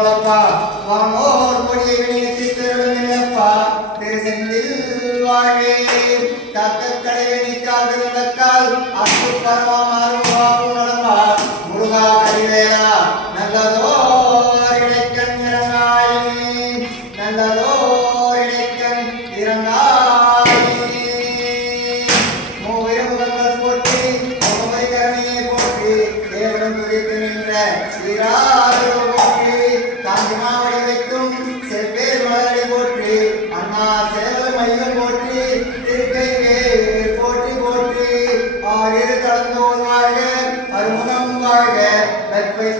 போலப்பா வானோர் கொடியை திருப்பா திருசெந்தில் வாழே காக்க கடையை கால் அத்து பரவாமா முருகா அறிவேரா நல்லதோர் இடைக்கண் இறங்காய் நல்லதோர் இடைக்கண் இறங்காய் மூவிரமுகங்கள் போற்றி முகமை கரணியை போற்றி தேவனும் துதித்து நின்ற ஸ்ரீராஜோ போற்றி காஞ்சி மாவடி வைக்கும் செவ்வேல் மலரை போற்றி அண்ணா சேவல் மையம் போற்றி திருக்கைவே போற்றி போற்றி ஆறு கலந்தோர் வாழ்க அருமுகம் வாழ்க வெப்பை